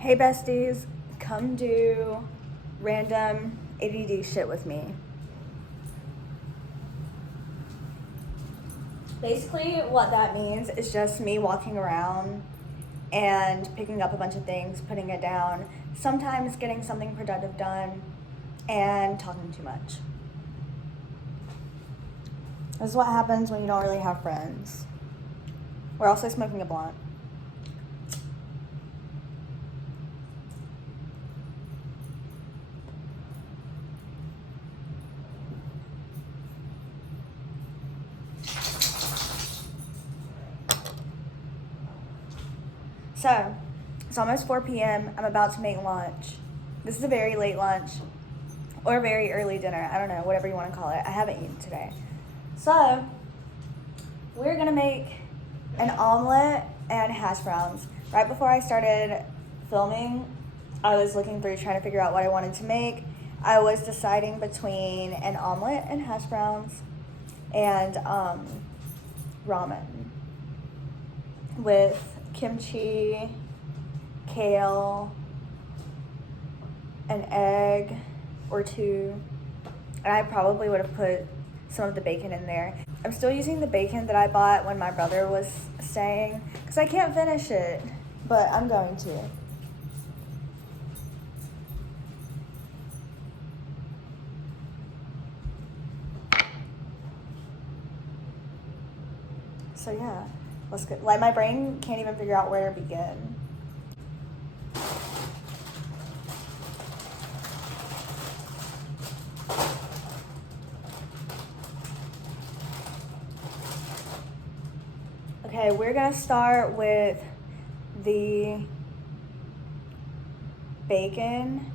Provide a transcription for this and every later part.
Hey besties, come do random ADD shit with me. Basically, what that means is just me walking around and picking up a bunch of things, putting it down, sometimes getting something productive done, and talking too much. This is what happens when you don't really have friends. We're also smoking a blunt. So, it's almost 4 p.m. I'm about to make lunch. This is a very late lunch or very early dinner. I don't know, whatever you want to call it. I haven't eaten today. So, we're going to make an omelet and hash browns. Right before I started filming, I was looking through trying to figure out what I wanted to make. I was deciding between an omelet and hash browns and ramen with kimchi, kale, an egg or two, and I probably would have put some of the bacon in there. I'm still using the bacon that I bought when my brother was staying because I can't finish it, but I'm going to. So yeah, let's go. Like, my brain can't even figure out where to begin. Okay, we're gonna start with the bacon,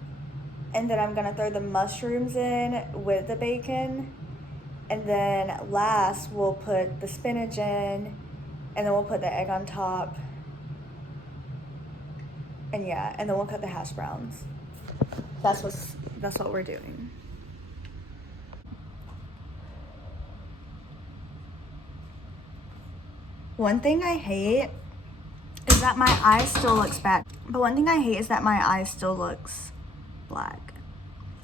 and then I'm gonna throw the mushrooms in with the bacon, and then last we'll put the spinach in, and then we'll put the egg on top, and yeah, and then we'll cut the hash browns. That's what we're doing. One thing I hate is that my eye still looks bad. But one thing I hate is that my eye still looks black.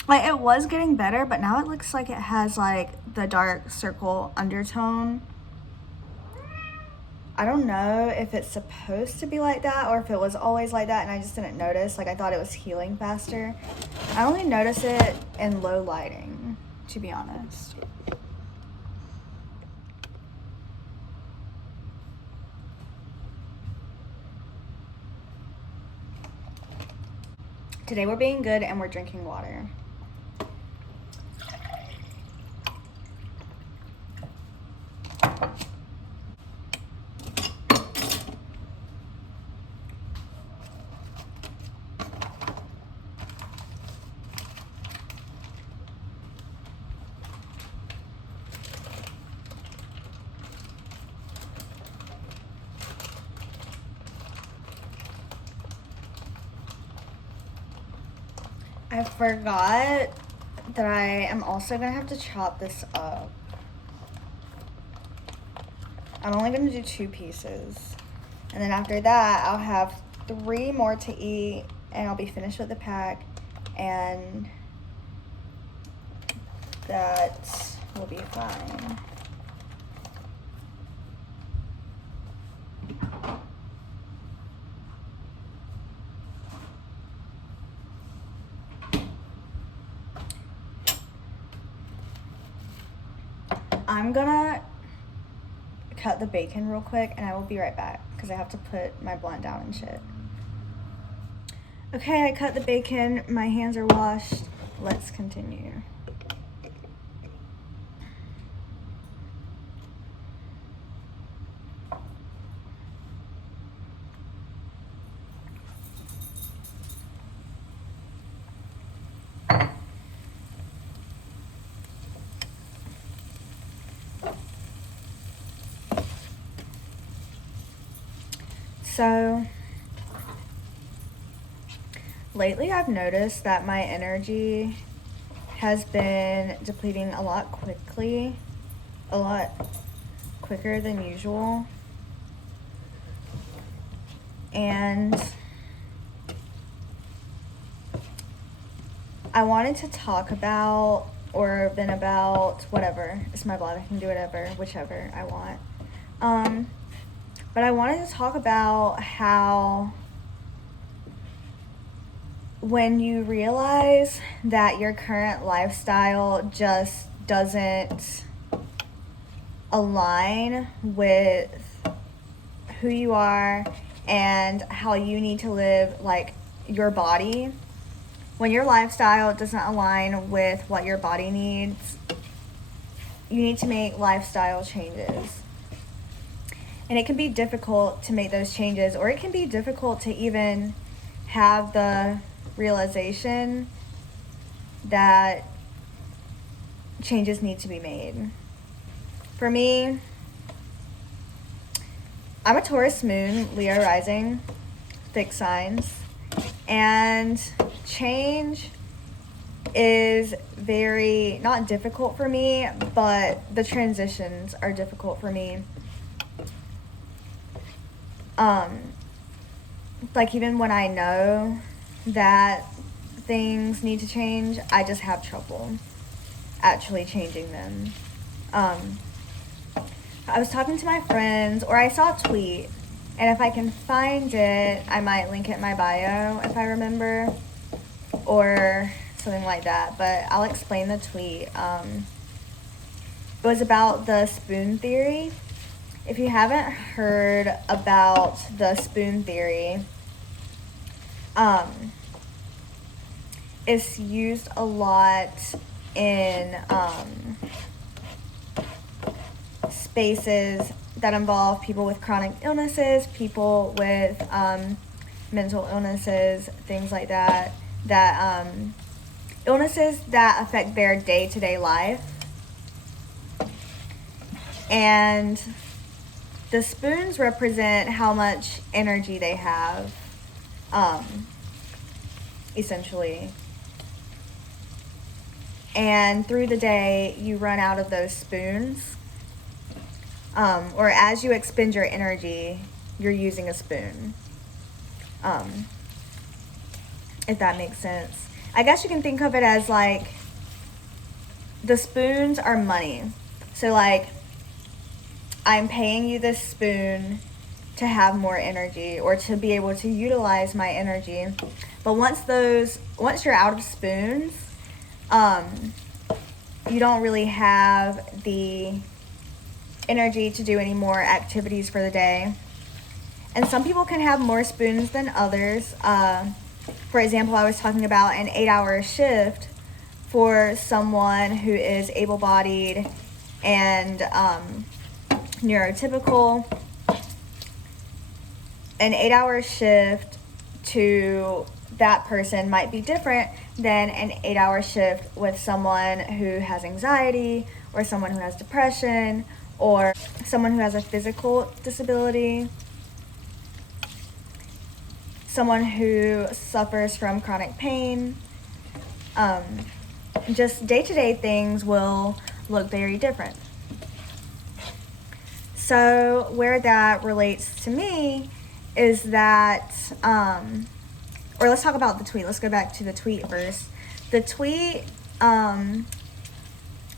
Like, it was getting better, but now it looks like it has like the dark circle undertone. I don't know if it's supposed to be like that or if it was always like that and I just didn't notice. Like, I thought it was healing faster. I only notice it in low lighting, to be honest. Today we're being good and we're drinking water. I forgot that I am also gonna have to chop this up. I'm only gonna do 2 pieces. And then after that, I'll have 3 more to eat and I'll be finished with the pack, and that will be fine. I'm gonna cut the bacon real quick and I will be right back because I have to put my blunt down and shit. Okay, I cut the bacon. My hands are washed. Let's continue. So, lately I've noticed that my energy has been depleting a lot quicker than usual. And I wanted to talk about or vent about whatever. It's my blog. I can do whatever, whichever I want. But I wanted to talk about how when you realize that your current lifestyle just doesn't align with who you are and how you need to live, like your body, when your lifestyle doesn't align with what your body needs, you need to make lifestyle changes. And it can be difficult to make those changes, or it can be difficult to even have the realization that changes need to be made. For me, I'm a Taurus moon, Leo rising, fixed signs, and change is very, not difficult for me, but the transitions are difficult for me. Like even when I know that things need to change, I just have trouble actually changing them. I was talking to my friends, or I saw a tweet, and if I can find it, I might link it in my bio if I remember, or something like that, but I'll explain the tweet. It was about the spoon theory. If you haven't heard about the spoon theory, it's used a lot in spaces that involve people with chronic illnesses, people with mental illnesses, things like that, illnesses that affect their day-to-day life. And the spoons represent how much energy they have, essentially. And through the day, you run out of those spoons. Or as you expend your energy, you're using a spoon. If that makes sense. I guess you can think of it as like, the spoons are money. So like, I'm paying you this spoon to have more energy, or to be able to utilize my energy. But once you're out of spoons, you don't really have the energy to do any more activities for the day. And some people can have more spoons than others. For example, I was talking about an 8-hour shift for someone who is able-bodied and neurotypical. An 8-hour shift to that person might be different than an 8-hour shift with someone who has anxiety, or someone who has depression, or someone who has a physical disability, someone who suffers from chronic pain. Just day-to-day things will look very different. So where that relates to me is that, or let's talk about the tweet. Let's go back to the tweet first. The tweet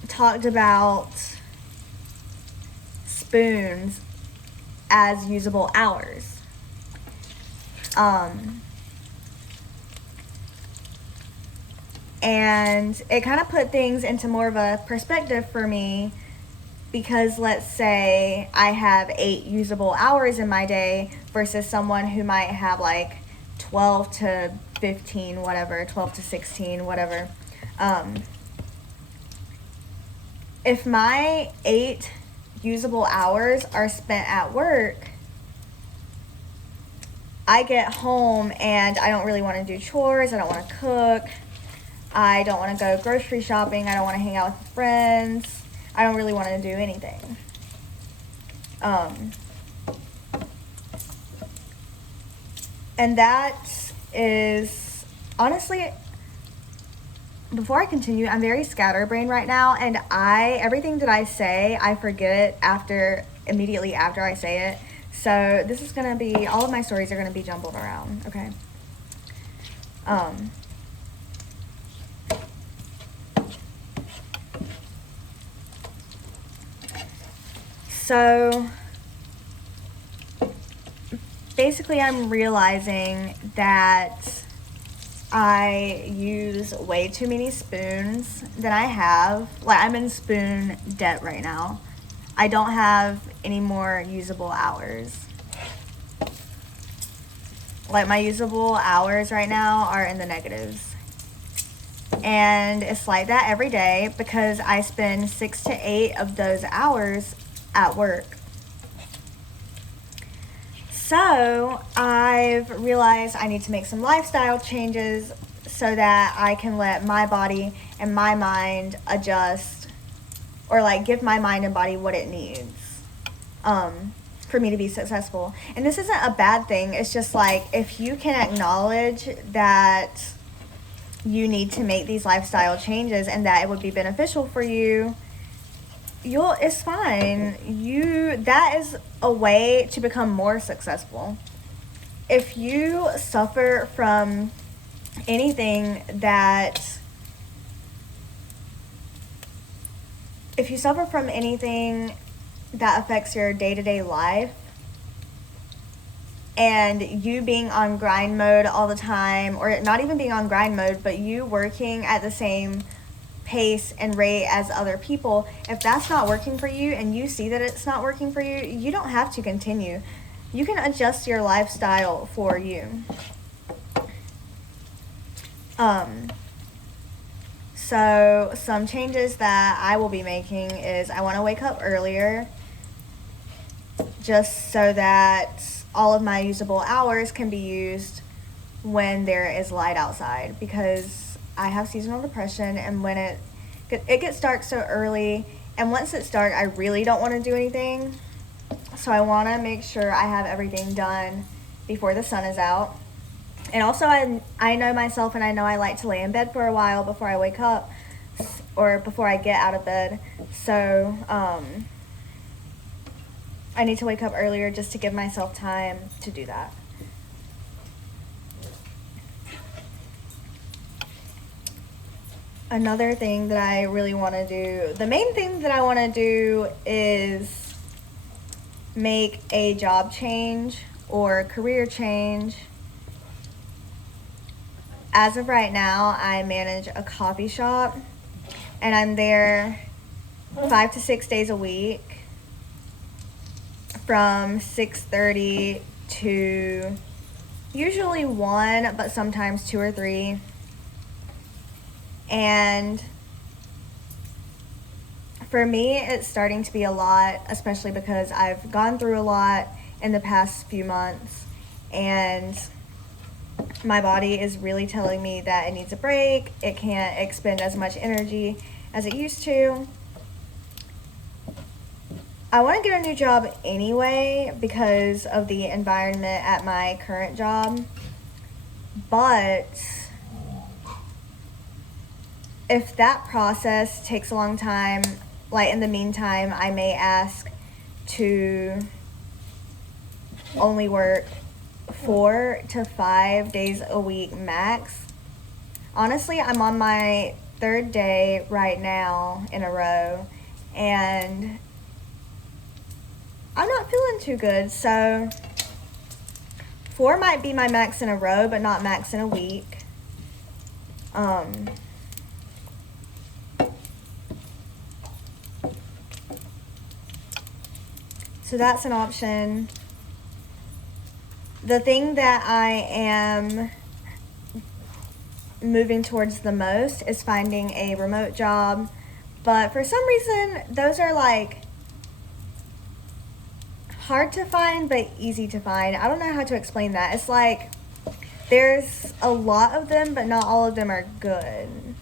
talked about spoons as usable hours. And it kind of put things into more of a perspective for me, because let's say I have 8 usable hours in my day versus someone who might have like 12 to 15, whatever, 12 to 16, whatever. If my 8 usable hours are spent at work, I get home and I don't really want to do chores, I don't want to cook, I don't want to go grocery shopping, I don't want to hang out with friends, I don't really want to do anything. And that is, honestly, before I continue, I'm very scatterbrained right now, and everything that I say, I forget immediately after I say it. So this is going to be, all of my stories are going to be jumbled around, okay? So basically I'm realizing that I use way too many spoons that I have. Like, I'm in spoon debt right now. I don't have any more usable hours. Like, my usable hours right now are in the negatives. And it's like that every day because I spend 6 to 8 of those hours at work. So I've realized I need to make some lifestyle changes so that I can let my body and my mind adjust, or like give my mind and body what it needs for me to be successful. And this isn't a bad thing. It's just like, if you can acknowledge that you need to make these lifestyle changes and that it would be beneficial for you, it's fine. That is a way to become more successful. If you suffer from anything that affects your day-to-day life, and you being on grind mode all the time, or not even being on grind mode, but you working at the same pace and rate as other people, if that's not working for you and you see that it's not working for you, you don't have to continue. You can adjust your lifestyle for you. So some changes that I will be making is I want to wake up earlier, just so that all of my usable hours can be used when there is light outside, because I have seasonal depression, and when it gets dark so early, and once it's dark, I really don't want to do anything. So I want to make sure I have everything done before the sun is out. And also, I know myself, and I know I like to lay in bed for a while before I wake up, or before I get out of bed. So I need to wake up earlier just to give myself time to do that. Another thing that I really want to do, the main thing that I want to do, is make a job change or career change. As of right now, I manage a coffee shop, and I'm there 5 to 6 days a week from 6:30 to usually 1, but sometimes 2 or 3. And for me, it's starting to be a lot, especially because I've gone through a lot in the past few months, and my body is really telling me that it needs a break. It can't expend as much energy as it used to. I want to get a new job anyway because of the environment at my current job. But if that process takes a long time, like in the meantime, I may ask to only work 4 to 5 days a week max. Honestly, I'm on my 3rd day right now in a row, and I'm not feeling too good. So 4 might be my max in a row, but not max in a week. So that's an option. The thing that I am moving towards the most is finding a remote job. But for some reason, those are like hard to find, but easy to find. I don't know how to explain that. It's like there's a lot of them, but not all of them are good,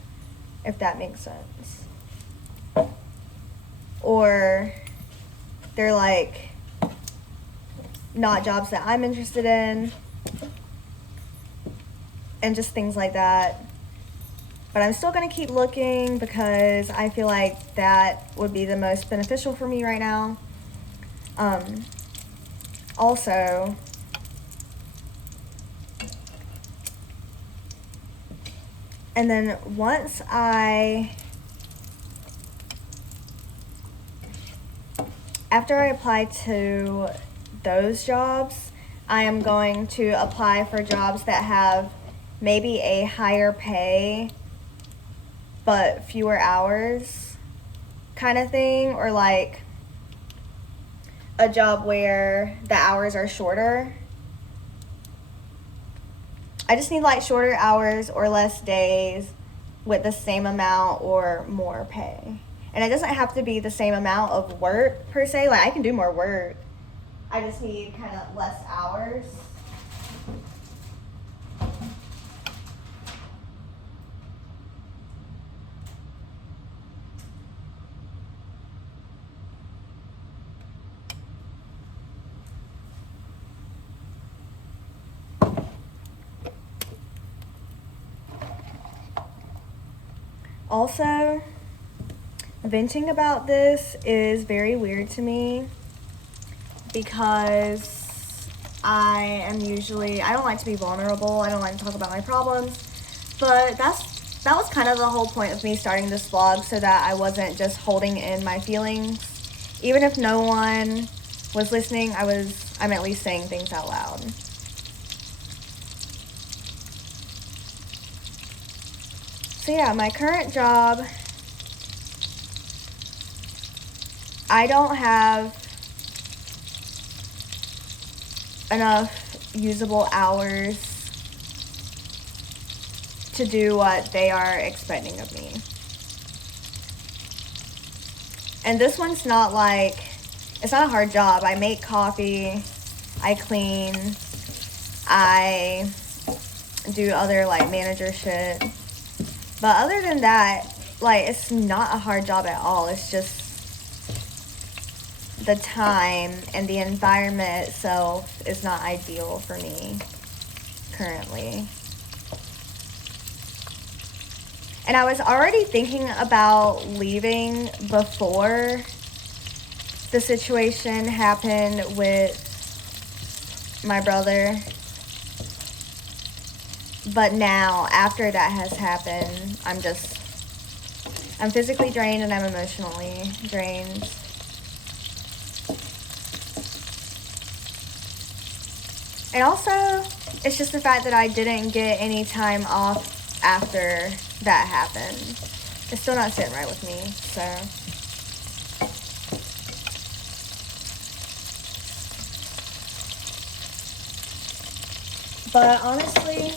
if that makes sense. Or they're like not jobs that I'm interested in, and just things like that. But I'm still going to keep looking because I feel like that would be the most beneficial for me right now. Also, and then once I after I apply to those jobs, I am going to apply for jobs that have maybe a higher pay but fewer hours kind of thing, or like a job where the hours are shorter. I just need like shorter hours or less days with the same amount or more pay. And it doesn't have to be the same amount of work per se. Like, I can do more work. I just need kind of less hours. Also, venting about this is very weird to me because I don't like to be vulnerable. I don't like to talk about my problems, but that was kind of the whole point of me starting this vlog, so that I wasn't just holding in my feelings. Even if no one was listening, I'm at least saying things out loud. So yeah, my current job, I don't have enough usable hours to do what they are expecting of me. And this one's not like, it's not a hard job. I make coffee, I clean, I do other like manager shit. But other than that, like, it's not a hard job at all. It's just the time and the environment itself is not ideal for me currently. And I was already thinking about leaving before the situation happened with my brother. But now, after that has happened, I'm physically drained and I'm emotionally drained. And also, it's just the fact that I didn't get any time off after that happened. It's still not sitting right with me, so. But honestly,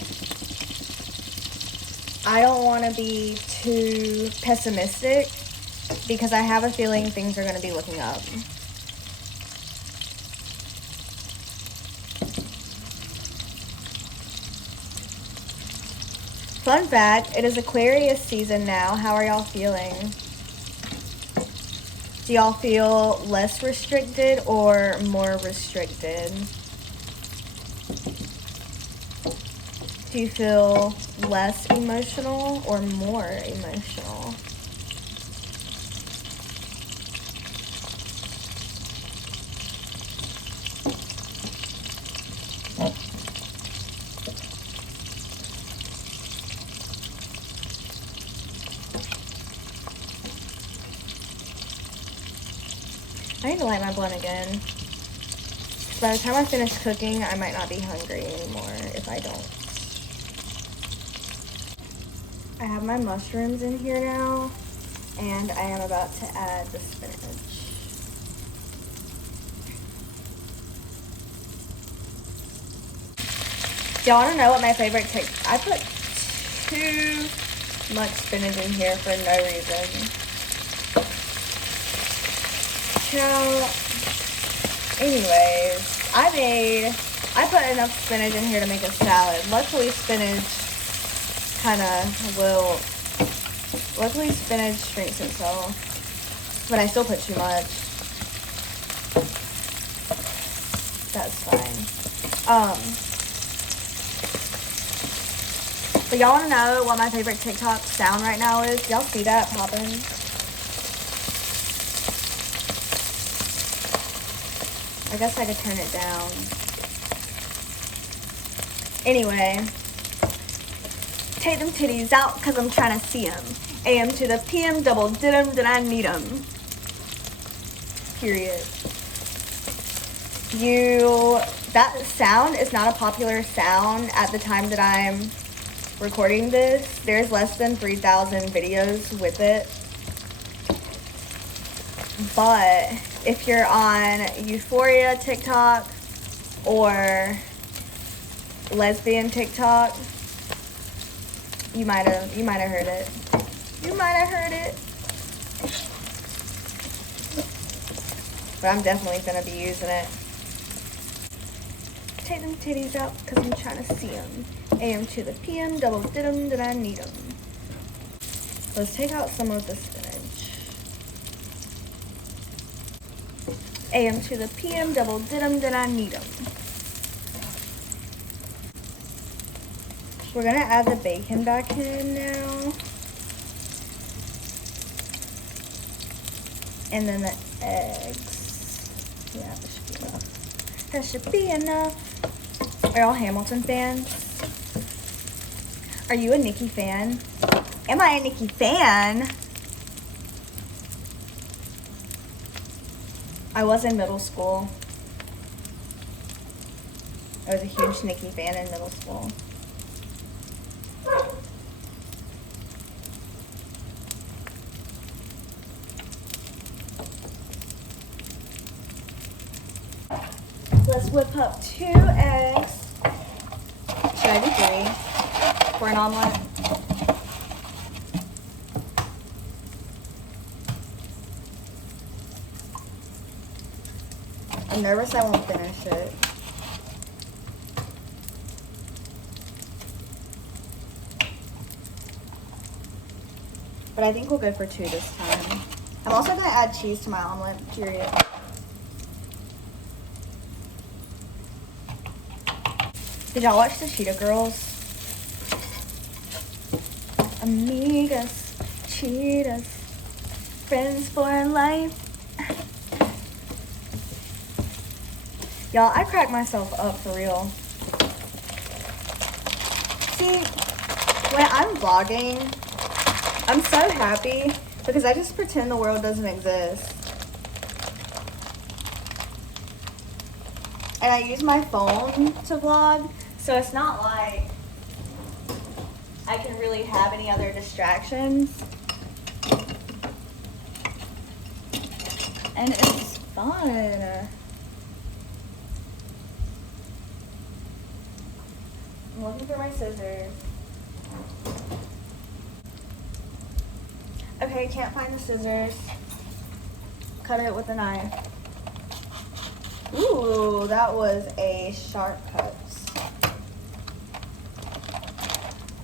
I don't want to be too pessimistic because I have a feeling things are going to be looking up. Fun fact, it is Aquarius season now. How are y'all feeling? Do y'all feel less restricted or more restricted? Do you feel less emotional or more emotional? I need to light my blunt again. By the time I finish cooking, I might not be hungry anymore if I don't. I have my mushrooms in here now, and I am about to add the spinach. Do y'all want to know what my favorite I put too much spinach in here for no reason. Now, anyways, I put enough spinach in here to make a salad. Luckily, spinach shrinks itself, but I still put too much. That's fine. But y'all want to know what my favorite TikTok sound right now is? Y'all see that popping? I guess I could turn it down. Anyway, take them titties out because I'm trying to see them. AM to the PM, double did 'em, did I need 'em? period. That sound is not a popular sound at the time that I'm recording this. There's less than 3,000 videos with it. But if you're on Euphoria TikTok or lesbian TikTok, you might have heard it. You might have heard it. But I'm definitely gonna be using it. Take them titties out because I'm trying to see them. AM to the PM, double did them, did I need them? Let's take out some of the spinach. AM to the PM, double did them, did I need them? We're gonna add the bacon back in now. And then the eggs. Yeah, that should be enough. That should be enough. Are y'all Hamilton fans? Are you a Nicki fan? Am I a Nicki fan? I was in middle school. I was a huge Nicki fan in middle school. Let's whip up 2 eggs. Should I do 3 for an omelet? I'm nervous I won't finish it. But I think we'll go for 2 this time. I'm also going to add cheese to my omelet, period. Did y'all watch the Cheetah Girls? Amigas, cheetahs, friends for life. Y'all, I crack myself up for real. See, when I'm vlogging, I'm so happy because I just pretend the world doesn't exist. And I use my phone to vlog, so it's not like I can really have any other distractions. And it's fun. I'm looking for my scissors. Okay, can't find the scissors. Cut it with a knife. Ooh, that was a sharp cut.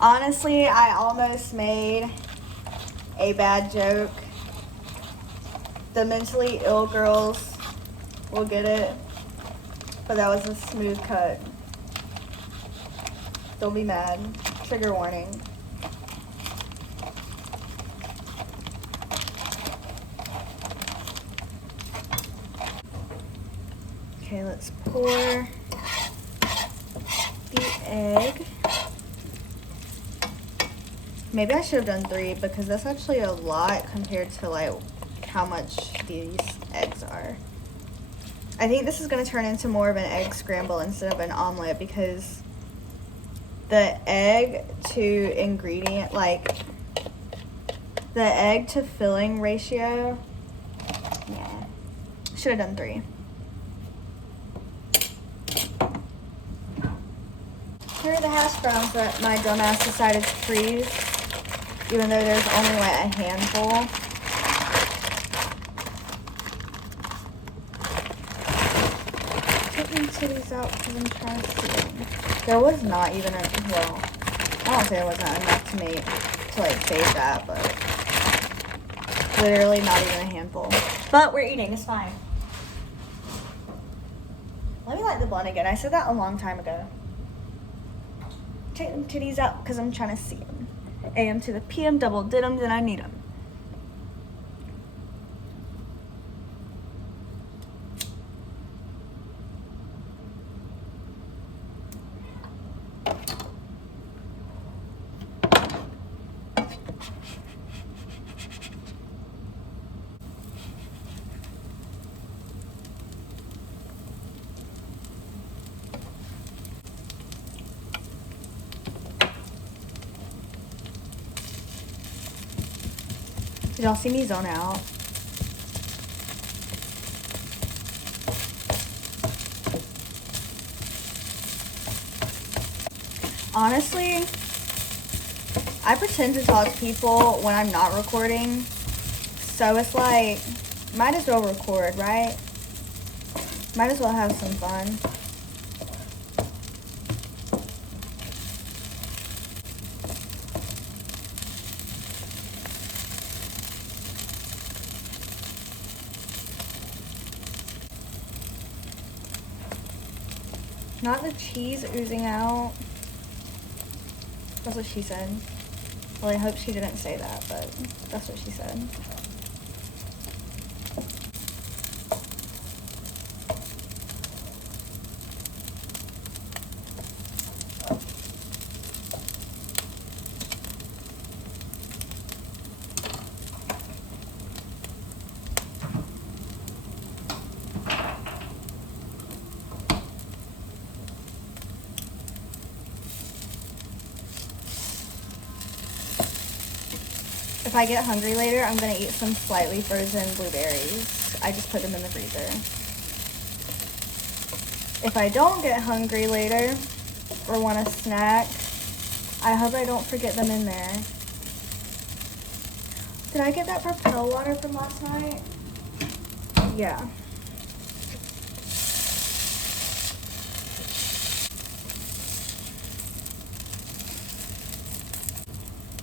Honestly, I almost made a bad joke. The mentally ill girls will get it, but that was a smooth cut. Don't be mad. Trigger warning. Okay, let's pour the egg. Maybe I should have done 3 because that's actually a lot compared to like how much these eggs are. I think this is going to turn into more of an egg scramble instead of an omelet because the egg to ingredient, like the egg to filling ratio, yeah, should have done 3. Here are the hash browns that my dumbass decided to freeze, even though there's only like a handful. Take my titties out because I'm trying to see them. There was not even a, well, I don't say there wasn't enough to like save that, but literally not even a handful. But we're eating, it's fine. Let me light the blunt again. I said that a long time ago. Take them titties out because I'm trying to see them. AM to the PM, double did them, then I need them. Did y'all see me zone out? Honestly, I pretend to talk to people when I'm not recording. So it's like, might as well record, right? Might as well have some fun. Not the cheese oozing out. That's what she said. Well, I hope she didn't say that, but that's what she said. If I get hungry later, I'm gonna eat some slightly frozen blueberries. I just put them in the freezer. If I don't get hungry later or want a snack, I hope I don't forget them in there. Did I get that Propel water from last night? Yeah.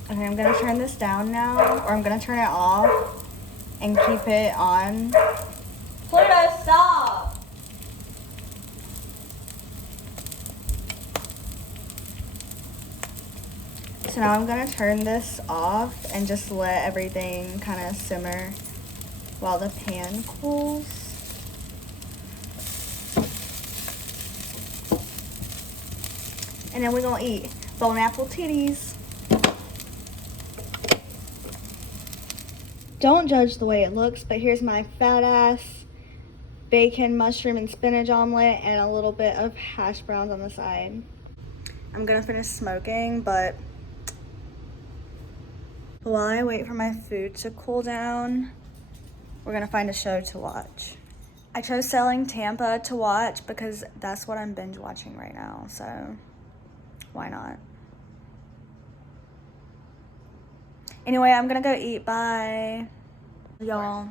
Okay, I'm gonna turn this down now, or I'm gonna turn it off and keep it on. Pluto, stop! So now I'm gonna turn this off and just let everything kind of simmer while the pan cools. And then we're gonna eat bone apple titties. Don't judge the way it looks, but here's my fat ass bacon, mushroom, and spinach omelet and a little bit of hash browns on the side. I'm gonna finish smoking, but while I wait for my food to cool down, we're gonna find a show to watch. I chose Selling Tampa to watch because that's what I'm binge watching right now, so why not? Anyway, I'm gonna go eat. Bye. Y'all.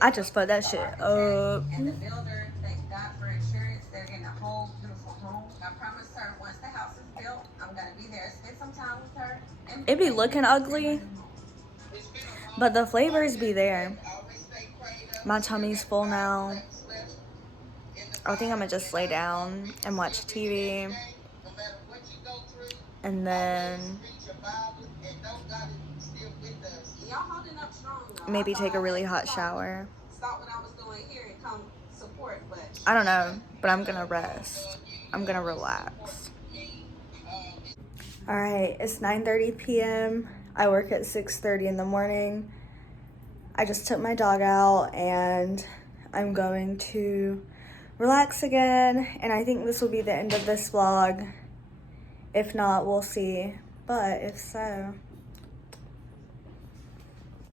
I just put that shit up. And the builder, thank God for insurance. They're getting a whole beautiful home. I promised her once the house is built, I'm gonna be there, spend some time with her. It be looking ugly, but the flavors be there. My tummy's full now. I think I'm gonna just lay down and watch TV. And then maybe take a really hot shower. I don't know, but I'm gonna rest. I'm gonna relax. All right, it's 9:30 p.m. I work at 6:30 in the morning. I just took my dog out and I'm going to relax again. And I think this will be the end of this vlog. If not, we'll see. But if so,